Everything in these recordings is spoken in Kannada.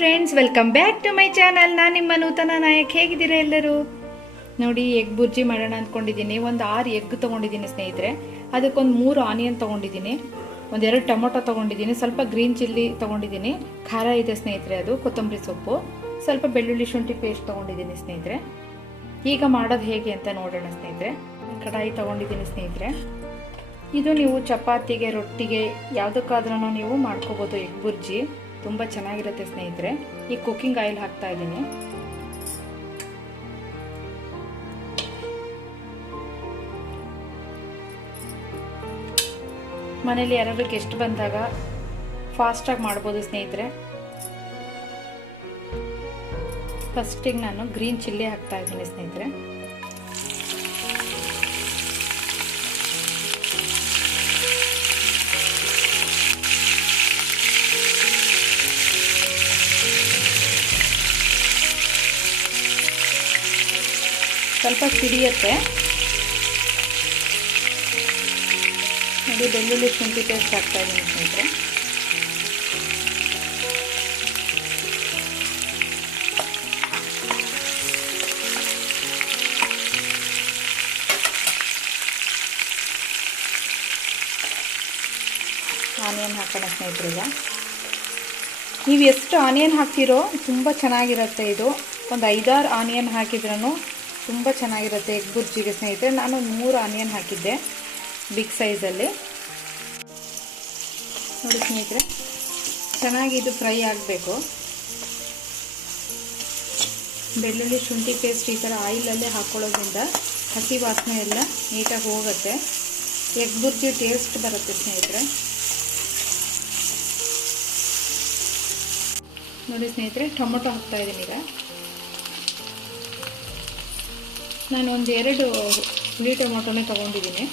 Friends, welcome back to my channel. ನಾನು ನಿಮ್ಮ ನೂತನ ನಾಯಕ್. ಹೇಗಿದ್ದೀರಾ ಎಲ್ಲರೂ? ನೋಡಿ, ಎಗ್ ಬುರ್ಜಿ ಮಾಡೋಣ ಅಂದ್ಕೊಂಡಿದ್ದೀನಿ. ಒಂದು 6 ಎಗ್ ತೊಗೊಂಡಿದ್ದೀನಿ ಸ್ನೇಹಿತರೆ. ಅದಕ್ಕೊಂದು 3 ಆನಿಯನ್ ತೊಗೊಂಡಿದ್ದೀನಿ, ಒಂದೆರಡು ಟೊಮೊಟೊ ತೊಗೊಂಡಿದ್ದೀನಿ, ಸ್ವಲ್ಪ ಗ್ರೀನ್ ಚಿಲ್ಲಿ ತೊಗೊಂಡಿದ್ದೀನಿ, ಖಾರ ಇದೆ ಸ್ನೇಹಿತರೆ, ಅದು ಕೊತ್ತಂಬರಿ ಸೊಪ್ಪು, ಸ್ವಲ್ಪ ಬೆಳ್ಳುಳ್ಳಿ ಶುಂಠಿ ಪೇಸ್ಟ್ ತೊಗೊಂಡಿದ್ದೀನಿ ಸ್ನೇಹಿತರೆ. ಈಗ ಮಾಡೋದು ಹೇಗೆ ಅಂತ ನೋಡೋಣ ಸ್ನೇಹಿತರೆ. ಕಡಾಯಿ ತೊಗೊಂಡಿದ್ದೀನಿ ಸ್ನೇಹಿತರೆ. ಇದು ನೀವು ಚಪಾತಿಗೆ, ರೊಟ್ಟಿಗೆ ಯಾವುದಕ್ಕಾದ್ರೂ ನೀವು ಮಾಡ್ಕೋಬೋದು. ಎಗ್ ಬುರ್ಜಿ ತುಂಬ ಚೆನ್ನಾಗಿರುತ್ತೆ ಸ್ನೇಹಿತರೆ. ಈ ಕುಕ್ಕಿಂಗ್ ಆಯಿಲ್ ಹಾಕ್ತಾ ಇದ್ದೀನಿ. ಮನೇಲಿ ಯಾರಾದ್ರೂ ಗೆಸ್ಟ್ ಬಂದಾಗ ಫಾಸ್ಟಾಗಿ ಮಾಡ್ಬೋದು ಸ್ನೇಹಿತರೆ. ಫಸ್ಟಿಗೆ ನಾನು ಗ್ರೀನ್ ಚಿಲ್ಲಿ ಹಾಕ್ತಾ ಇದ್ದೀನಿ ಸ್ನೇಹಿತರೆ. ಸ್ವಲ್ಪ ಸಿಡಿಯುತ್ತೆ ನೋಡಿ. ಬೆಳ್ಳುಳ್ಳಿ ಶುಂಠಿ ಪೇಸ್ಟ್ ಹಾಕ್ತಾ ಇದ್ದೀನಿ ಸ್ನೇಹಿತರೆ. ಆನಿಯನ್ ಹಾಕೋಣ ಸ್ನೇಹಿತರಿಗೆ. ನೀವು ಎಷ್ಟು ಆನಿಯನ್ ಹಾಕ್ತಿರೋ ತುಂಬ ಚೆನ್ನಾಗಿರುತ್ತೆ. ಇದು ಒಂದು 5-6 ಆನಿಯನ್ ಹಾಕಿದ್ರೂ ತುಂಬ ಚೆನ್ನಾಗಿರುತ್ತೆ ಎಗ್ ಬುರ್ಜಿಗೆ ಸ್ನೇಹಿತರೆ. ನಾನು 3 ಆನಿಯನ್ ಹಾಕಿದ್ದೆ ಬಿಗ್ ಸೈಜಲ್ಲಿ. ನೋಡಿ ಸ್ನೇಹಿತರೆ, ಚೆನ್ನಾಗಿ ಇದು ಫ್ರೈ ಆಗಬೇಕು. ಬೆಳ್ಳುಳ್ಳಿ ಶುಂಠಿ ಪೇಸ್ಟ್ ಈ ಥರ ಆಯಿಲಲ್ಲೇ ಹಾಕ್ಕೊಳ್ಳೋದ್ರಿಂದ ಹಸಿ ವಾಸನೆ ಎಲ್ಲ ನೀಟಾಗಿ ಹೋಗುತ್ತೆ. ಎಗ್ ಬುರ್ಜಿ ಟೇಸ್ಟ್ ಬರುತ್ತೆ ಸ್ನೇಹಿತರೆ. ನೋಡಿ ಸ್ನೇಹಿತರೆ, ಟೊಮೊಟೊ ಹಾಕ್ತಾ ಇದ್ದೀನಿ. ಈಗ ನಾನು ಒಂದು 2 ಹುಳಿ ಟೊಮೊಟೊನೇ ತೊಗೊಂಡಿದ್ದೀನಿ.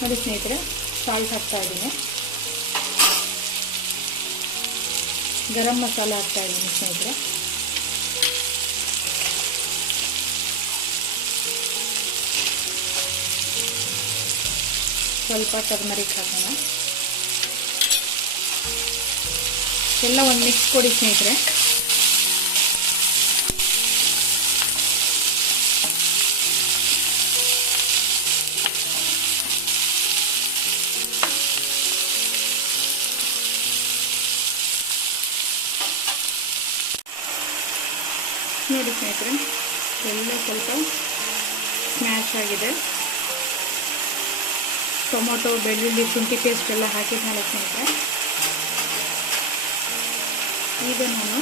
ನೋಡಿ ಸ್ನೇಹಿತರೆ, ಸಾಲ್ಟ್ ಹಾಕ್ತಾ ಇದ್ದೀನಿ. ಗರಂ ಮಸಾಲ ಹಾಕ್ತಾ ಇದ್ದೀನಿ ಸ್ನೇಹಿತರೆ. ಸ್ವಲ್ಪ ಟರ್ಮರಿಕ್ ಹಾಕೋಣ. ಎಲ್ಲ ಒಂದು ಮಿಕ್ಸ್ ಕೊಡಿ ಸ್ನೇಹಿತರೆ. ನೋಡಿ ಸ್ನೇಹಿತರೆ, ಎಲ್ಲ ಸ್ವಲ್ಪ ಸ್ಮ್ಯಾಶ್ ಆಗಿದೆ. ಟೊಮೊಟೊ, ಬೆಳ್ಳುಳ್ಳಿ ಶುಂಠಿ ಪೇಸ್ಟ್ ಎಲ್ಲ ಹಾಕಿದ್ಮೇಲೆ ಸ್ನೇಹಿತರೆ, ಈಗ ನಾನು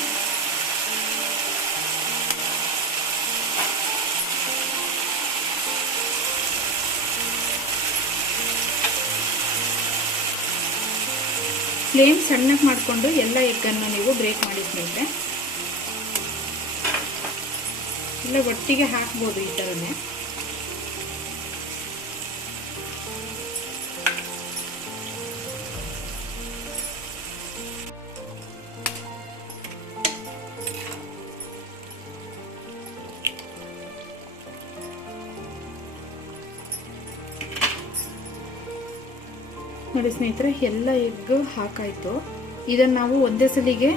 ಫ್ಲೇಮ್ ಸಣ್ಣಕ್ಕೆ ಮಾಡಿಕೊಂಡು ಎಲ್ಲ ಎಗ್ಗನ್ನು ನೀವು ಬ್ರೇಕ್ ಮಾಡಿ ಸ್ನೇಹಿತರೆ. ಎಲ್ಲ ಒಟ್ಟಿಗೆ ಹಾಕ್ಬೋದು ಈ ಥರನೇ. ನೋಡಿ ಸ್ನೇಹಿತರೆ, ಎಲ್ಲ ಎಗ್ ಹಾಕಾಯ್ತು. ಇದನ್ನು ನಾವು ಒಂದೇ ಸಲಿಗೆ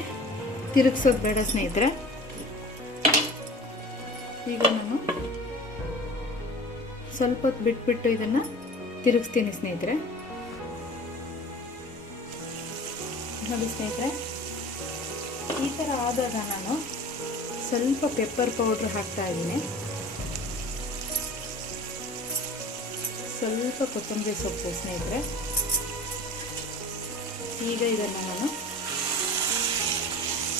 ತಿರುಗಿಸೋದು ಬೇಡ ಸ್ನೇಹಿತರೆ. ಈಗ ನಾನು ಸ್ವಲ್ಪ ಹೊತ್ತು ಬಿಟ್ಬಿಟ್ಟು ಇದನ್ನು ತಿರುಗಿಸ್ತೀನಿ ಸ್ನೇಹಿತರೆ. ನೋಡಿ ಸ್ನೇಹಿತರೆ, ಈ ಥರ ಆದಾಗ ನಾನು ಸ್ವಲ್ಪ ಪೆಪ್ಪರ್ ಪೌಡ್ರ್ ಹಾಕ್ತಾ ಇದ್ದೀನಿ, ಸ್ವಲ್ಪ ಕೊತ್ತಂಬರಿ ಸೊಪ್ಪು ಸ್ನೇಹಿತರೆ. ಈಗ ಇದನ್ನು ನಾನು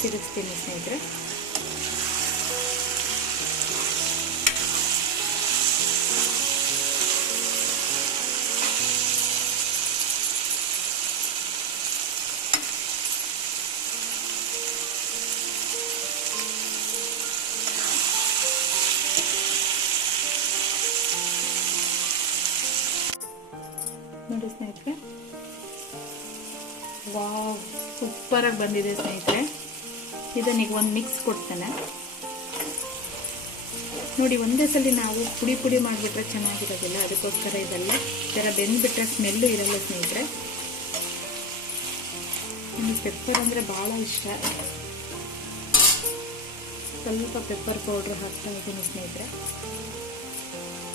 ತಿರುಗಿಸ್ತೀನಿ ಸ್ನೇಹಿತರೆ. ನೋಡಿ ಸ್ನೇಹಿತರೆ, ವಾವ್, ಸೂಪರಾಗಿ ಬಂದಿದೆ ಸ್ನೇಹಿತರೆ. ಇದನ್ನೀಗ ಒಂದು ಮಿಕ್ಸ್ ಕೊಡ್ತೇನೆ. ನೋಡಿ, ಒಂದೇ ಸಲ ನಾವು ಪುಡಿ ಮಾಡಿಬಿಟ್ರೆ ಚೆನ್ನಾಗಿರೋದಿಲ್ಲ, ಅದಕ್ಕೋಸ್ಕರ ಇದೆಲ್ಲ ಈ ಥರ ಬೆಂದ್ಬಿಟ್ರೆ ಸ್ಮೆಲ್ಲು ಇರಲ್ಲ ಸ್ನೇಹಿತರೆ. ನನಗೆ ಪೆಪ್ಪರ್ ಅಂದರೆ ಭಾಳ ಇಷ್ಟ. ಸ್ವಲ್ಪ ಪೆಪ್ಪರ್ ಪೌಡ್ರ್ ಹಾಕ್ತಾ ಇದ್ದೀನಿ ಸ್ನೇಹಿತರೆ,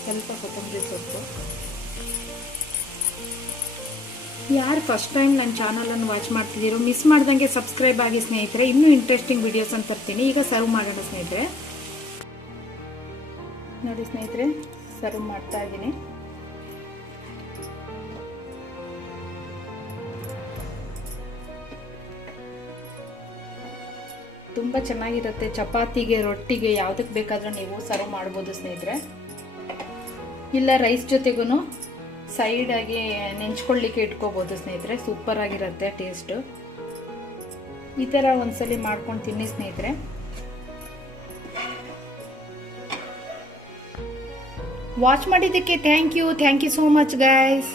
ಸ್ವಲ್ಪ ಕೊತ್ತಂಬರಿ ಸೊಪ್ಪು. ಯಾರು ಫಸ್ಟ್ ಟೈಮ್ ನನ್ನ ಚಾನಲನ್ನು ವಾಚ್ ಮಾಡ್ತಿದ್ದೀರೋ ಮಿಸ್ ಮಾಡ್ದಂಗೆ ಸಬ್ಸ್ಕ್ರೈಬ್ ಆಗಿ ಸ್ನೇಹಿತರೆ. ಇನ್ನೂ ಇಂಟ್ರೆಸ್ಟಿಂಗ್ ವಿಡಿಯೋಸ್ ಅಂತ ತರ್ತೀನಿ. ಈಗ ಸರ್ವ್ ಮಾಡೋಣ ಸ್ನೇಹಿತರೆ. ನೋಡಿ ಸ್ನೇಹಿತರೆ, ಸರ್ವ್ ಮಾಡ್ತಾ ಇದ್ದೀನಿ. ತುಂಬ ಚೆನ್ನಾಗಿರುತ್ತೆ. ಚಪಾತಿಗೆ, ರೊಟ್ಟಿಗೆ ಯಾವುದಕ್ಕೆ ಬೇಕಾದರೂ ನೀವು ಸರ್ವ್ ಮಾಡ್ಬೋದು ಸ್ನೇಹಿತರೆ. ಇಲ್ಲ ರೈಸ್ ಜೊತೆಗೂ ಸೈಡಾಗಿ ನೆಂಚ್ಕೊಳ್ಳಿಕ್ಕೆ ಇಟ್ಕೋಬೋದು ಸ್ನೇಹಿತರೆ. ಸೂಪರ್ ಆಗಿರುತ್ತೆ ಟೇಸ್ಟು. ಈ ಥರ ಒಂದ್ಸಲಿ ಮಾಡ್ಕೊಂಡು ತಿನ್ನಿ ಸ್ನೇಹಿತರೆ. ವಾಚ್ ಮಾಡಿದ್ದಕ್ಕೆ thank you so much guys.